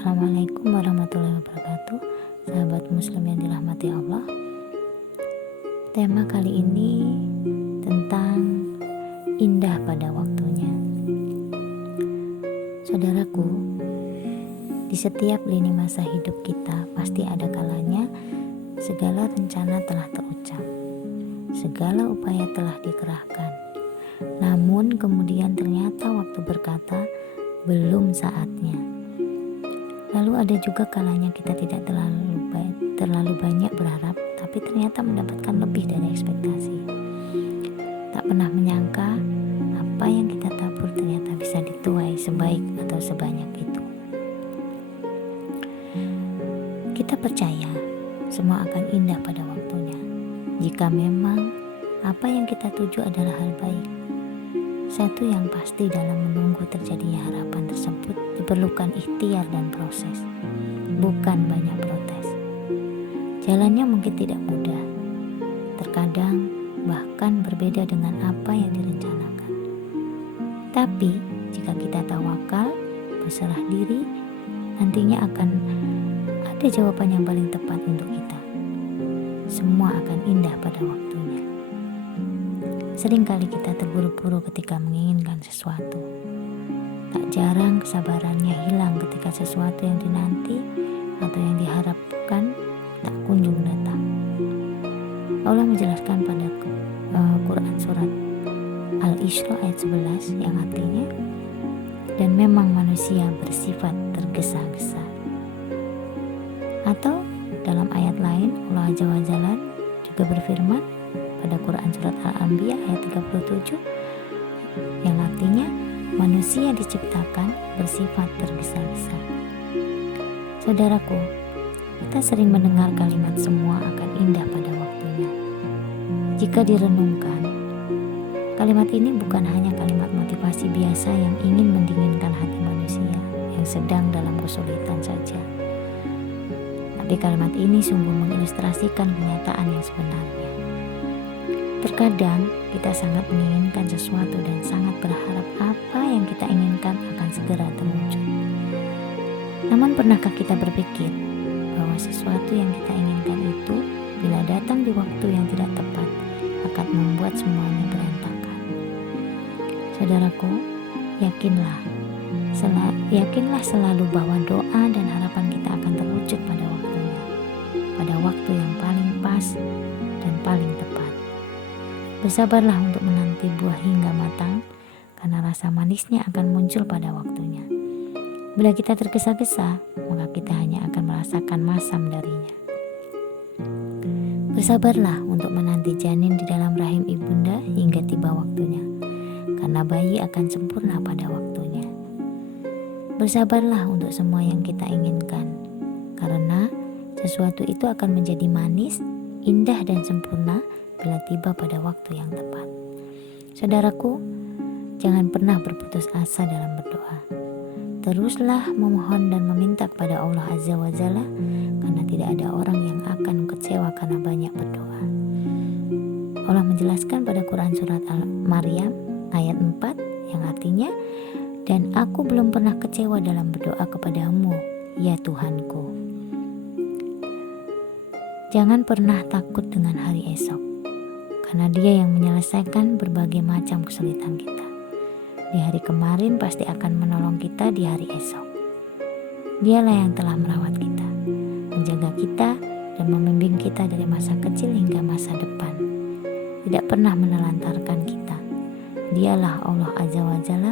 Assalamualaikum warahmatullahi wabarakatuh. Sahabat muslim yang dirahmati Allah. Tema kali ini tentang indah pada waktunya. Saudaraku, di setiap lini masa hidup kita pasti ada kalanya segala rencana telah terucap, segala upaya telah dikerahkan. Namun kemudian ternyata waktu berkata belum saatnya. Lalu ada juga kalanya kita tidak terlalu banyak berharap, tapi ternyata mendapatkan lebih dari ekspektasi. Tak pernah menyangka apa yang kita tabur ternyata bisa dituai sebaik atau sebanyak itu. Kita percaya semua akan indah pada waktunya, jika memang apa yang kita tuju adalah hal baik. Satu yang pasti dalam menunggu terjadinya harapan tersebut diperlukan ikhtiar dan proses, bukan banyak protes. Jalannya mungkin tidak mudah, terkadang bahkan berbeda dengan apa yang direncanakan. Tapi jika kita tawakal, berserah diri, nantinya akan ada jawaban yang paling tepat untuk kita. Semua akan indah pada waktunya. Seringkali kita terburu-buru ketika menginginkan sesuatu. Tak jarang kesabarannya hilang ketika sesuatu yang dinanti atau yang diharapkan tak kunjung datang. Allah menjelaskan pada Quran surat Al-Isra ayat 11 yang artinya, dan memang manusia bersifat tergesa-gesa. Atau dalam ayat lain Allah Azza wa Jalla juga berfirman pada Quran surat Al-Anbiya ayat 37 yang artinya manusia diciptakan bersifat tergesa-gesa. Saudaraku, kita sering mendengar kalimat semua akan indah pada waktunya. Jika direnungkan, kalimat ini bukan hanya kalimat motivasi biasa yang ingin mendinginkan hati manusia yang sedang dalam kesulitan saja. Tapi kalimat ini sungguh mengilustrasikan kenyataan yang sebenarnya. Terkadang kita sangat menginginkan sesuatu dan sangat berharap apa yang kita inginkan akan segera terwujud. Namun pernahkah kita berpikir bahwa sesuatu yang kita inginkan itu bila datang di waktu yang tidak tepat akan membuat semuanya berantakan? Saudaraku, yakinlah selalu bahwa doa dan harapan kita akan terwujud pada waktunya, pada waktu yang paling pas dan paling tepat. Bersabarlah untuk menanti buah hingga matang, karena rasa manisnya akan muncul pada waktunya. Bila kita tergesa-gesa, maka kita hanya akan merasakan masam darinya. Bersabarlah untuk menanti janin di dalam rahim ibunda hingga tiba waktunya, karena bayi akan sempurna pada waktunya. Bersabarlah untuk semua yang kita inginkan, karena sesuatu itu akan menjadi manis, indah dan sempurna bila tiba pada waktu yang tepat. Saudaraku, jangan pernah berputus asa dalam berdoa. Teruslah memohon dan meminta kepada Allah Azza wa Jalla, karena tidak ada orang yang akan kecewa karena banyak berdoa. Allah menjelaskan pada Quran surat Al-Maryam ayat 4 yang artinya, dan aku belum pernah kecewa dalam berdoa kepadamu, ya Tuhanku. Jangan pernah takut dengan hari esok, karena Dia yang menyelesaikan berbagai macam kesulitan kita. Di hari kemarin pasti akan menolong kita di hari esok. Dialah yang telah merawat kita, menjaga kita, dan membimbing kita dari masa kecil hingga masa depan. Tidak pernah menelantarkan kita. Dialah Allah Azza wa Jalla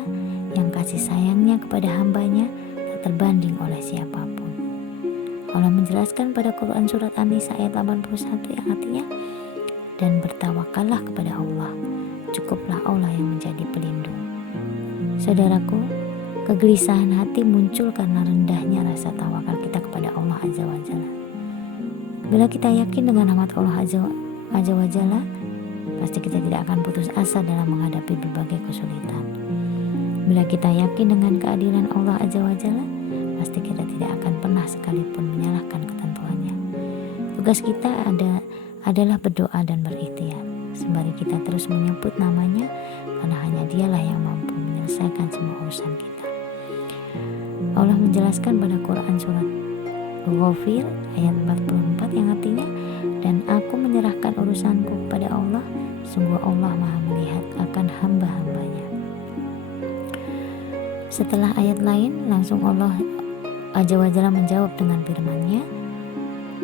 yang kasih sayangnya kepada hambanya tak terbanding oleh siapapun. Allah menjelaskan pada Quran surat An-Nisa ayat 81 yang artinya, dan bertawakallah kepada Allah, cukuplah Allah yang menjadi pelindung. Saudaraku, kegelisahan hati muncul karena rendahnya rasa tawakal kita kepada Allah Azza wa Jalla. Bila kita yakin dengan rahmat Allah Azza wa Jalla, pasti kita tidak akan putus asa dalam menghadapi berbagai kesulitan. Bila kita yakin dengan keadilan Allah Azza wa Jalla, pasti kita tidak akan pernah sekalipun menyalahkan ketentuannya. Tugas kita adalah berdoa dan berikhtiar, sembari kita terus menyebut namanya, karena hanya Dialah yang mampu menyelesaikan semua urusan kita. Allah menjelaskan pada Quran surat Ghafir ayat 44 yang artinya, dan aku menyerahkan urusanku kepada Allah, sungguh Allah maha melihat akan hamba-hambanya. Setelah ayat lain, langsung Allah Azza wa Jalla menjawab dengan firman-Nya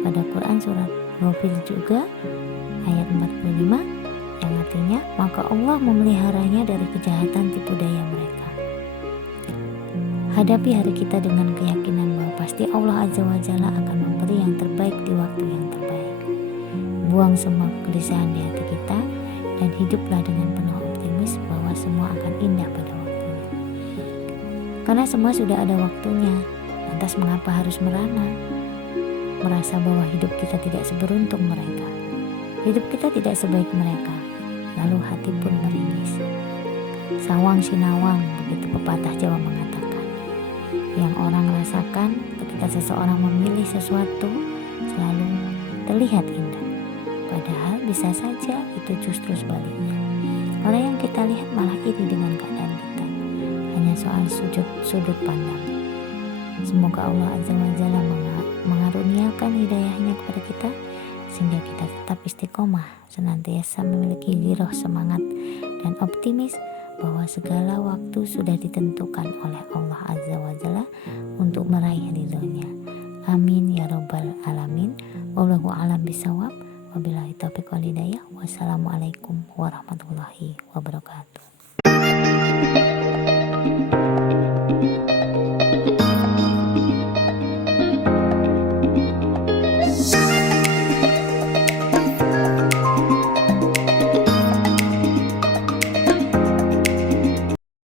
pada Quran surat Ghafir juga ayat 45 yang artinya, maka Allah memeliharanya dari kejahatan tipu daya mereka. Hadapi hari kita dengan keyakinan bahwa pasti Allah Azza wa Jalla akan memberi yang terbaik di waktu yang terbaik. Buang semua kegelisahan di hati kita dan hiduplah dengan penuh optimis bahwa semua akan indah pada waktunya. Karena semua sudah ada waktunya, lantas mengapa harus merana? Merasa bahwa hidup kita tidak seberuntung mereka. Hidup kita tidak sebaik mereka. Lalu hati pun meringis. Sawang sinawang, begitu pepatah Jawa mengatakan. Yang orang rasakan ketika seseorang memilih sesuatu selalu terlihat indah. Padahal bisa saja itu justru sebaliknya. Orang yang kita lihat malah iri dengan keadaan kita. Hanya soal sudut pandang. Semoga Allah Azza wa Jalla mengaruniakan hidayahnya kepada kita sehingga kita tetap istiqomah, senantiasa memiliki giroh semangat dan optimis bahwa segala waktu sudah ditentukan oleh Allah Azza wa Jalla untuk meraih ridhonya. Amin ya rabbal alamin. Wallahu a'lam bishawab. Wabillahi taufiq wal hidayah. Wassalamualaikum warahmatullahi wabarakatuh.